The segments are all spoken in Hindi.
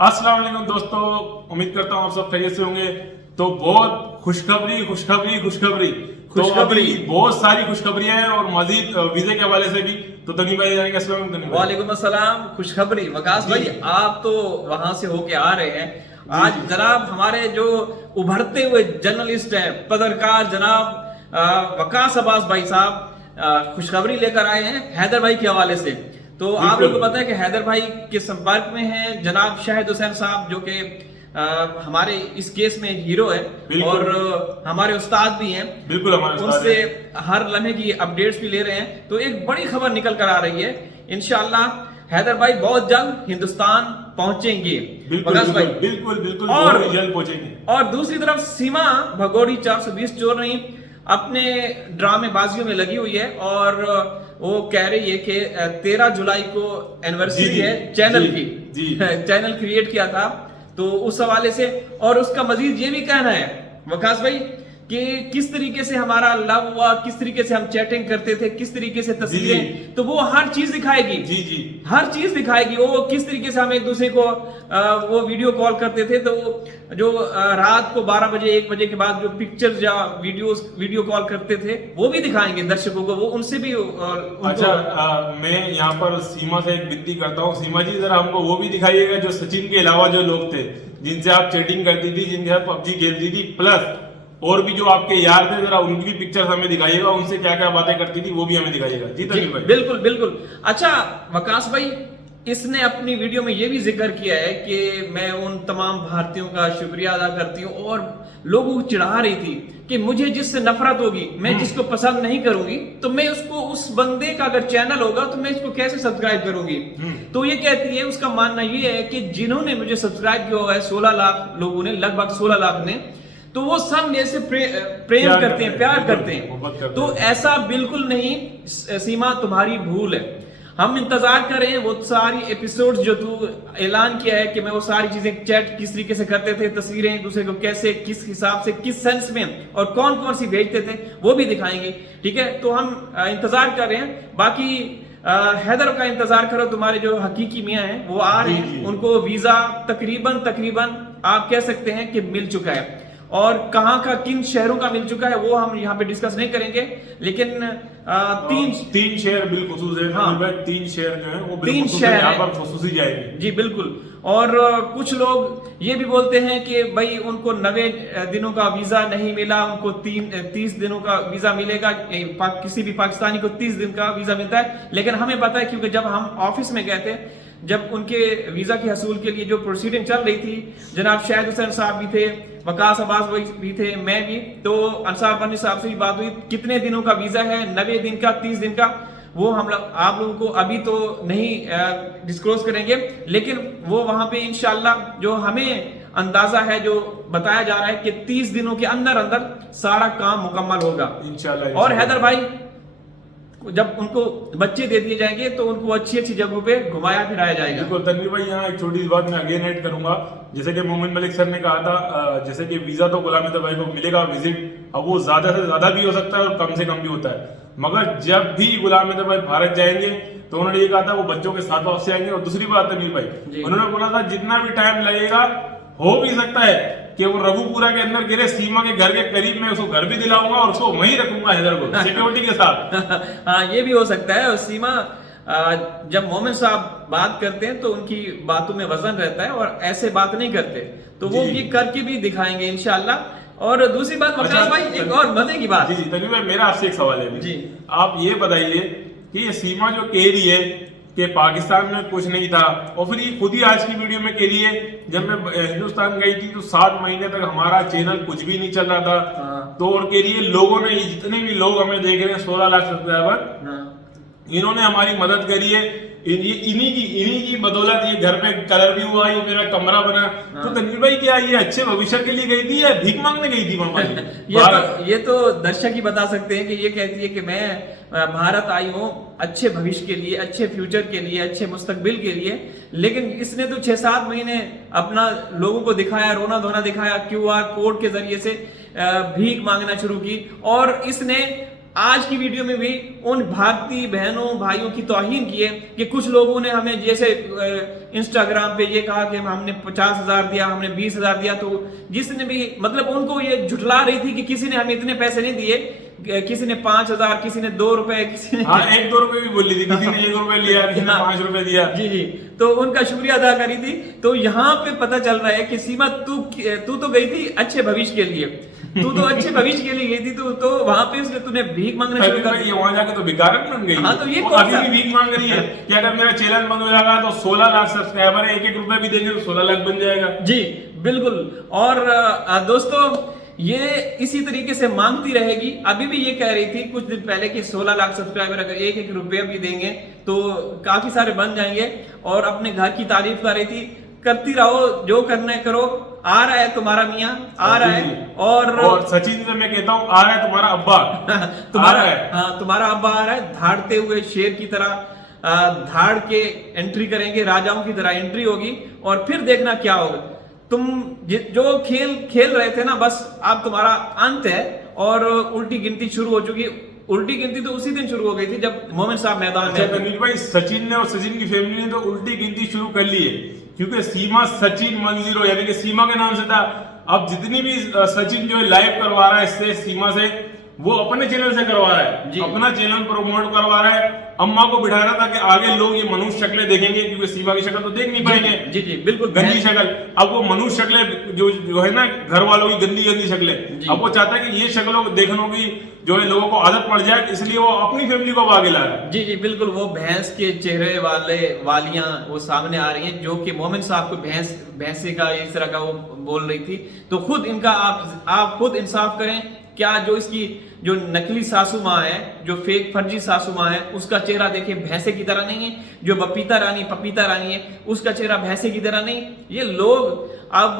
अस्सलाम वालेकुम दोस्तों, उम्मीद करता हूँ आप सब खैरियत से होंगे। तो बहुत खुशखबरी तो अभी बहुत सारी खुशखबरियां हैं और मजीद वीजे के हवाले से भी। तो तनी भाई जाएंगे। अस्सलाम वालेकुम तनी भाई। वालेकुम अस्सलाम। खुशखबरी वकास भाई, आप तो वहां से होके आ रहे हैं। आज जनाब हमारे जो उभरते हुए जर्नलिस्ट हैं, पत्रकार जनाब वकास अब्बास भाई साहब खुशखबरी लेकर आए हैं हैदर भाई के हवाले से। तो आप लोगों को पता है कि हैदर भाई के संपर्क में हैं जनाब शाहिद हुसैन साहब, जो कि हमारे इस केस में हीरो है और हमारे उस्ताद भी हैं। बिल्कुल हमारे उनसे हर लम्हे की अपडेट्स भी ले रहे हैं। तो एक बड़ी खबर निकल कर आ रही है, इंशाल्लाह हैदर भाई बहुत जल्द हिंदुस्तान पहुंचेंगे। बिल्कुल और जल्द पहुंचेंगे। और दूसरी तरफ सीमा भगोड़ी 420 चोरनी अपने ड्रामेबाजियों में लगी हुई है और वो कह रही है कि 13 जुलाई को एनिवर्सरी है चैनल की। चैनल क्रिएट किया था, तो उस हवाले से और उसका मजीद ये भी कहना है वकास भाई कि किस तरीके से हमारा लव हुआ, किस तरीके से हम चैटिंग करते थे, किस तरीके से तस्वीरें, तो वो हर चीज दिखाएगी। हर चीज दिखाएगी। वो किस तरीके से हम एक दूसरे को वो वीडियो कॉल करते थे, तो जो रात को 12 बजे 1 बजे के बाद जो पिक्चर्स या वीडियो कॉल करते थे वो भी दिखाएंगे दर्शकों को। वो उनसे भी अच्छा, मैं यहाँ पर सीमा से एक विनती करता हूँ। सीमा जी जरा हमको वो भी दिखाइएगा जो सचिन के अलावा जो लोग थे जिनसे आप चैटिंग करती थी, जिनके साथ पबजी खेलती थी, प्लस और भी जो आपके यार थे, जरा उनकी भी पिक्चर्स हमें दिखाइएगा। उनसे क्या क्या बातें करती थी वो भी हमें दिखाइएगा। जी तनीब भाई। बिल्कुल। अच्छा वकास भाई, इसने अपनी वीडियो में ये भी जिक्र किया है कि मैं उन तमाम भारतीयों का शुक्रिया अदा करती हूँ और लोगों को चिढ़ा रही थी कि मुझे जिससे नफरत होगी, मैं जिसको पसंद नहीं करूंगी, तो मैं उसको, उस बंदे का अगर चैनल होगा तो मैं इसको कैसे सब्सक्राइब करूंगी। तो ये कहती है, उसका मानना ये है कि जिन्होंने मुझे सब्सक्राइब किया हुआ है 16 लाख लोगों ने, लगभग 16 लाख ने, तो वो सब मेरे से प्रेम करते हैं, प्यार करते हैं। तो ऐसा बिल्कुल नहीं सीमा, तुम्हारी भूल है। हम इंतजार कर रहे हैं वो सारी एपिसोड्स जो तू ऐलान किया है कि मैं वो सारी चीजें, चैट किस तरीके से करते थे, तस्वीरें एक दूसरे को कैसे, किस हिसाब से, किस सेंस में और कौन कौन सी भेजते थे, वो भी दिखाएंगे। ठीक है, तो हम इंतजार कर रहे हैं। बाकी हैदर का इंतजार करो, तुम्हारे जो हकीकी मियां हैं वो आ रहे हैं। उनको वीजा तकरीबन आप कह सकते हैं कि मिल चुका है, और कहां का, किन शहरों का मिल चुका है वो हम यहाँ पे डिस्कस नहीं करेंगे, लेकिन तीन शहर बिलखुसूस है। हाँ, 3 शहर जो है वो 3 शहर यहाँ पर खसूसी जाएंगे। जी बिल्कुल। और कुछ लोग ये भी बोलते हैं कि भाई उनको 90 दिनों का वीजा नहीं मिला, उनको 30 दिनों का वीजा मिलेगा। किसी भी पाकिस्तानी को 30 दिन का वीजा मिलता है, लेकिन हमें पता है क्योंकि जब हम ऑफिस में गए थे, जब उनके वीजा की हसूल के लिए जो प्रोसीडिंग चल रही थी, जनाब शाहिद हुसैन साहब भी थे, वकास अब्बास भी थे, मैं भी, तो अंसार बनी साहब से भी बात हुई कितने दिनों का वीजा है, 90 दिन का, 30 दिन का, वो हम आप लोगों को अभी तो नहीं डिस्क्लोज करेंगे, लेकिन वो वहां पे इंशाल्लाह जो हमें अंदाजा है, जो बताया जा रहा है कि 30 दिनों के अंदर सारा काम मुकम्मल होगा इंशाल्लाह। और हैदर भाई जब उनको बच्चे दे दिए जाएंगे तो उनको अच्छी जगहों पे घुमाया फिराया जाएगा। बिल्कुल तनवीर भाई, यहाँ एक छोटी सी बात मैं अगेन ऐड करूंगा। जैसे कि मोमिन मलिक सर ने कहा था, जैसे कि वीजा तो गुलाम हैदर भाई को मिलेगा विजिट, अब वो ज्यादा से ज्यादा भी हो सकता है और कम से कम भी होता है, मगर जब भी गुलाम हैदर भाई भारत जाएंगे तो उन्होंने ये कहा था वो बच्चों के साथ वापस आएंगे। और दूसरी बात तनवीर भाई, उन्होंने बोला था जितना भी टाइम लगेगा, हो भी सकता है कि वो रघुपुरा के अंदर गिरे, सीमा के घर के करीब में उसको घर भी दिलाऊंगा और उसको वहीं रखूंगा हैदर को सिक्योरिटी के साथ। हाँ, ये भी हो सकता है। और सीमा जब मोमिन साहब बात करते हैं तो उनकी बातों में वजन रहता है और ऐसे बात नहीं करते, तो वो ये करके भी दिखाएंगे इंशाल्लाह। और दूसरी बात वकास भाई, एक और मजे की बात। जी तनवीर भाई, मेरा आपसे एक सवाल है जी, आप ये बताइए कि ये सीमा जो कह रही है कि पाकिस्तान में कुछ नहीं था, और फिर ये खुद ही आज की वीडियो में कह रही है जब मैं हिंदुस्तान गई थी तो 7 महीने तक हमारा चैनल कुछ भी नहीं चल रहा था। तो और के लिए लोगों ने, जितने भी लोग हमें देख रहे हैं 16 लाख सब्सक्राइबर, इन्होंने हमारी मदद करी है। इन्हीं की बदौलत ये घर पे कलर भी हुआ, ये मेरा कमरा बना। तो तनवीर भाई, क्या ये अच्छे भविष्य के लिए गई थी या भीख मांगने गई थी? ये तो दर्शक ही बता सकते हैं कि ये कहती है कि मैं भारत आई हूँ अच्छे भविष्य के लिए, अच्छे फ्यूचर के लिए, अच्छे मुस्तकबिल के लिए, लेकिन इसने तो 6-7 महीने अपना लोगों को दिखाया, रोना धोना दिखाया, QR कोड के जरिए से भीख मांगना शुरू की। और इसने आज की वीडियो में भी उन भारतीय बहनों भाइयों की तौहीन की है कि कुछ लोगों ने हमें जैसे इंस्टाग्राम पे ये कहा कि हमने 50,000 दिया, हमने 20,000 दिया, तो जिसने भी मतलब उनको ये झुठला रही थी कि किसी ने हमें इतने पैसे नहीं दिए, किसी ने 5,000, किसी ने 2 रुपए, किसी ने 1-2 रुपए भी बोली थी, किसी ने 1 रुपए लिया, किसी ने 5 रुपए दिया। जी जी, तो उनका शुक्रिया अदा करी थी। तो यहाँ पे पता चल रहा है कि सीमा तू तो गई थी अच्छे भविष्य के लिए, तू तो अच्छे भविष्य के लिए गई थी, तो वहां पे उसने तूने भीख मांगना शुरू कर दिया। वहां जाके तो भिखारन बन गई। हाँ, तो ये वो अभी भी भीख मांग रही है कि अगर मेरा चैनल बंद हो जाएगा तो 16 लाख सब्सक्राइबर है, 1-1 रुपए भी देंगे तो 16 लाख बन जाएगा। जी बिल्कुल। और दोस्तों ये इसी तरीके से मांगती रहेगी। अभी भी ये कह रही थी कुछ दिन पहले कि 16 लाख सब्सक्राइबर अगर 1-1 रुपया भी देंगे तो काफी सारे बन जाएंगे, और अपने घर की तारीफ कर रही थी। करती रहो, जो करना है करो, आ रहा है तुम्हारा मियाँ, आ रहा है। और सचिन से मैं कहता हूँ, आ रहा है तुम्हारा अब्बा। तुम्हारा हाँ, तुम्हारा अब्बा आ रहा है, धाड़ते हुए शेर की तरह धाड़ के एंट्री करेंगे, राजाओं की तरह एंट्री होगी, और फिर देखना क्या होगा। तुम जो खेल खेल रहे थे ना, बस अब तुम्हारा अंत है, और उल्टी गिनती शुरू हो चुकी। उल्टी गिनती तो उसी दिन शुरू हो गई थी जब मोमिन साहब मैदान में। तनीर भाई, सचिन ने और सचिन की फैमिली ने तो उल्टी गिनती शुरू कर ली है, क्योंकि सीमा सचिन 10 यानी कि सीमा के नाम से था। अब जितनी भी सचिन जो है लाइव करवा रहा है इससे सीमा से, वो अपने चैनल से करवा रहा है, अपना चैनल प्रमोट करवा रहा है। अम्मा को बिठा रहा था कि आगे लोग ये मनुष्य शक्लें देखेंगे, क्योंकि सीमा की शक्ल तो देख नहीं पाएंगे। जी जी बिल्कुल, गंदी शक्ल। अब वो मनुष्य शक्लें जो है ना, घर वालों की गंदी गंदी शक्लें, अब वो चाहता है कि ये शक्लों देखने की जो है लोगों को आदत पड़ जाए, इसलिए वो अपनी फैमिली को आगे ला रहा है। जी जी बिल्कुल। वो भैंस के चेहरे वालियां वो सामने आ रही हैं, जो कि मोमिन साहब को भैंसे का इस तरह का वो बोल रही थी। तो खुद इनका आप खुद इंसाफ करें। क्या जो इसकी जो नकली सासू माँ है, जो फेक फर्जी सासू माँ है, उसका चेहरा देखिए भैंसे की तरह नहीं है। जो पपीता रानी है, उसका चेहरा भैंसे की तरह नहीं। ये लोग अब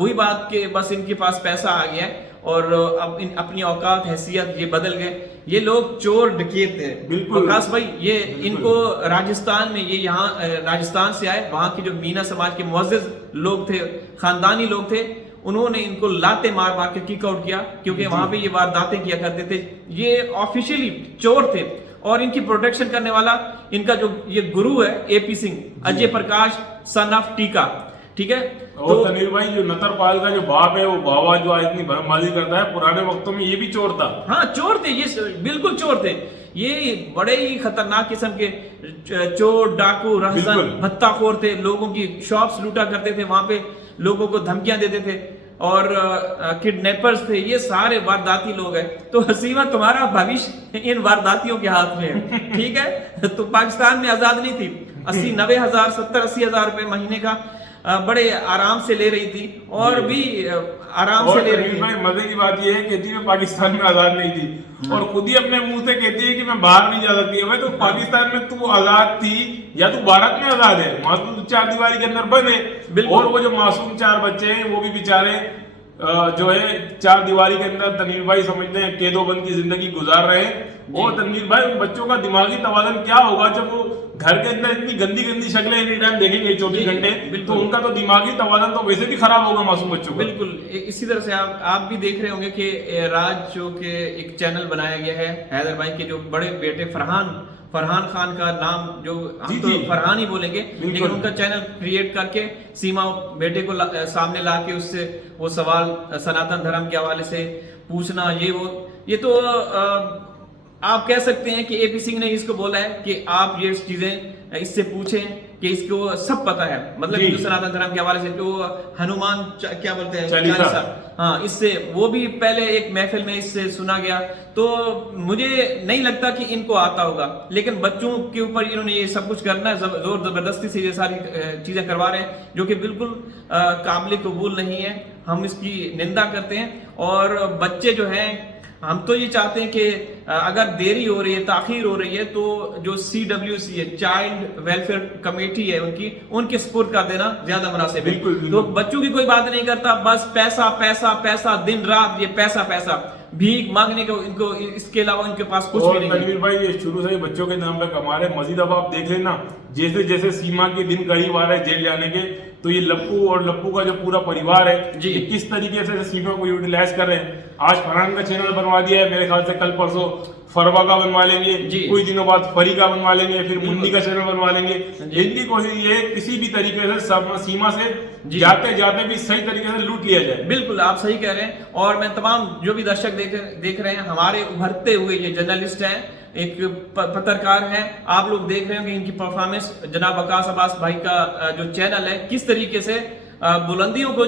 वही बात के बस इनके पास पैसा आ गया है, और अब अपनी औकात हैसियत ये बदल गए। ये लोग चोर डकैत थे। बिल्कुल प्रकाश भाई, ये इनको राजस्थान में, ये यहाँ राजस्थान से आए, वहां के जो मीना समाज के मुअज़्ज़िज़ लोग थे, खानदानी लोग थे, उन्होंने इनको लाते मार मार के किक आउट किया, क्योंकि वहां पे ये वारदातें किया करते थे। ये ऑफिशियली चोर थे, और इनकी प्रोटेक्शन करने वाला इनका जो ये गुरु है AP Singh, Ajay Prakash son of टीका, ठीक है। और तो तनीर भाई, जो नतरपाल का जो बाप है, वो बाबा जो इतनी भरमाली करता है, पुराने वक्तों में ये भी चोर था। हाँ, चोर थे ये, बिल्कुल चोर थे ये। बड़े ही खतरनाक किस्म के चोर, डाकू, रहज़न, भत्ताखोर थे। लोगों की शॉप्स लूटा करते थे, वहां पे लोगों को धमकियां देते थे, और किडनैपर्स थे। ये सारे वारदाती लोग हैं। तो हसीमा, तुम्हारा भविष्य इन वारदातियों के हाथ में है, ठीक है। तो पाकिस्तान में आजाद नहीं थी, 80-90 हजार, 70-80 हजार रुपए महीने का बड़े आराम से ले रही थी, और भी आराम से ले रही थी। भाई, मजे की बात यह है, कहती है पाकिस्तान में आजाद नहीं थी, और खुद ही अपने मुंह से कहती है कि मैं बाहर नहीं जा सकती है। भाई, तो पाकिस्तान में तू आजाद थी या तू भारत में आजाद है? वहां तो 4 दीवारी के अंदर बंद है, और वो जो मासूम 4 बच्चे हैं, वो भी बेचारे जो है 4 दीवारी के अंदर, तनीर भाई समझते हैं, कैदोबंद की जिंदगी गुजार रहे हैं। और तनीर भाई, उन बच्चों का दिमागी तवाज़ुन क्या होगा जब वो घर के अंदर इतनी गंदी गंदी शक्लें एनी टाइम देखेंगे 24 घंटे, तो उनका तो दिमागी तवाज़ुन तो वैसे भी खराब होगा मासूम बच्चों का। बिल्कुल इसी तरह से आप भी देख रहे होंगे कि राज शो के एक चैनल बनाया गया है, हैदर भाई के जो बड़े बेटे फरहान खान का नाम, जो हम तो फरहान ही बोलेंगे, लेकिन उनका चैनल क्रिएट करके सीमा बेटे को सामने ला के उससे वो सवाल सनातन धर्म के हवाले से पूछना, ये तो आप कह सकते हैं कि AP सिंह ने इसको बोला है कि आप ये चीजें इससे पूछें कि इसको सब पता है। मतलब हिंदू सनातन धर्म के हवाले से जो हनुमान क्या बोलते हैं, चालीसा, हाँ, इससे वो भी पहले एक महफिल में इससे सुना गया। तो मुझे नहीं लगता कि इनको आता होगा, लेकिन बच्चों के ऊपर इन्होंने ये सब कुछ करना है, जोर जबरदस्ती से ये सारी चीजें करवा रहे हैं, जो कि बिल्कुल काबिल कबूल नहीं है। हम इसकी निंदा करते हैं। और बच्चे जो हैं, हम तो ये चाहते हैं कि अगर देरी हो रही है, ताखीर हो रही है, तो जो CWC है, चाइल्ड वेलफेयर कमेटी है, उनके सपोर्ट कर देना ज्यादा मुनासिब है। तो बच्चों की कोई बात नहीं करता, बस पैसा पैसा पैसा, दिन रात ये पैसा पैसा, भीख मांगने को इनको, इसके अलावा इनके पास कुछ भी नहीं है। तनवीर भाई, ये शुरू से ही बच्चों के नाम पे कमा रहे। मजीद अब आप देख लेना, जैसे जैसे सीमा के दिन करीब आ रहे हैं जेल जाने के, तो ये लप्पू और लप्पू का जो पूरा परिवार है, ये किस तरीके से सीमा को यूटिलाइज कर रहे हैं। आज फरहान का चैनल बनवा दिया है, मेरे ख्याल से कल परसों फरवा का बनवा लेंगे, जी। कुछ दिनों बाद फरी का बनवा लेंगे, फिर मुन्नी का चैनल बनवा लेंगे। जी। इनकी कोशिश ये है किसी भी तरीके से सीमा से जी। जाते जाते भी सही तरीके से लूट लिया जाए। बिल्कुल आप सही कह रहे हैं। और मैं तमाम जो भी दर्शक देख रहे हैं, हमारे उभरते हुए ये जर्नलिस्ट हैं, एक पत्रकार हैं, आप लोग देख रहे होंगे इनकी परफॉर्मेंस। जनाब वकास अब्बास भाई का जो चैनल है किस तरीके से बुलंदियों को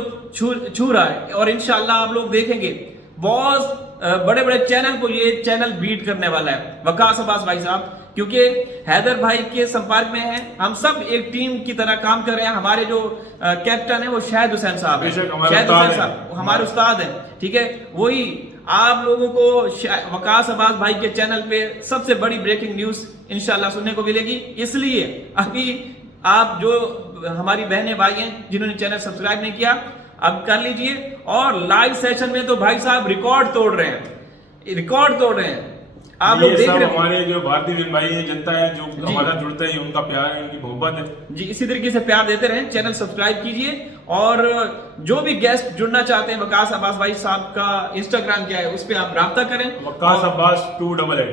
छू रहा है, और इंशाल्लाह आप लोग देखेंगे बहुत बड़े बड़े चैनल को ये चैनल बीट करने वाला है, वकास अब्बास भाई साहब, क्योंकि हैदर भाई के संपर्क में हैं। हम सब एक टीम की तरह काम कर रहे हैं। हमारे जो कैप्टन है वो शाहिद हुसैन साहब हैं, शाहिद हुसैन साहब हमारे उस्ताद हैं, ठीक है। वही आप लोगों को वकास अब्बास भाई के चैनल पे सबसे बड़ी ब्रेकिंग न्यूज इंशाल्लाह सुनने को मिलेगी। इसलिए अभी आप जो हमारी बहनें भाई हैं जिन्होंने चैनल सब्सक्राइब नहीं किया, अब कर लीजिए। और लाइव सेशन में तो भाई साहब रिकॉर्ड तोड़ रहे हैं, रिकॉर्ड तोड़ रहे हैं। आप लोग देख रहे हैं, हमारे जो भारतीय बहन भाई है, जनता है जो हमारा जुड़ता है, उनका प्यार है, उनकी मोहब्बत है। जी, इसी तरीके से प्यार देते रहें। चैनल सब्सक्राइब कीजिए, और जो भी गेस्ट जुड़ना चाहते हैं, वकास अब्बास भाई साहब का इंस्टाग्राम क्या है उस पर आप राब्ता करें, वकास अब्बास 288,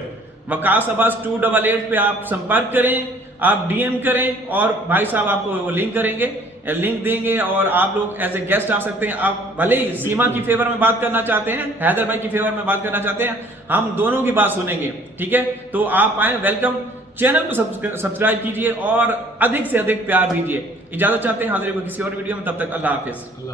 वकास अब्बास 288 पे आप संपर्क करें, आप डीएम करें, और भाई साहब आपको वो लिंक करेंगे, लिंक देंगे, और आप लोग एज ए गेस्ट आ सकते हैं। आप भले ही सीमा की फेवर में बात करना चाहते हैं, हैदर भाई की फेवर में बात करना चाहते हैं, हम दोनों की बात सुनेंगे, ठीक है। तो आप आए, वेलकम। चैनल को सब्सक्राइब कीजिए और अधिक से अधिक प्यार दीजिए। इजाजत चाहते हैं, हाजिर को किसी और वीडियो में, तब तक अल्लाह हाफिज।